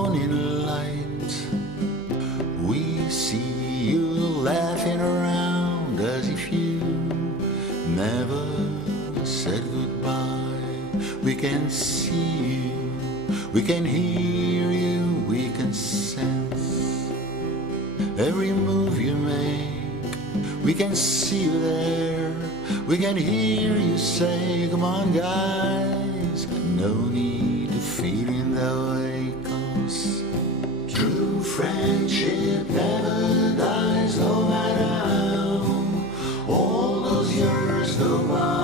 morning light. We see you laughing around as if you never said goodbye. We can see you, we can hear you, we can sense every move you make. We can see you there, we can hear you say, come on guys, no need to feeling that way, 'cause true friendship never dies, no matter how all those years go by.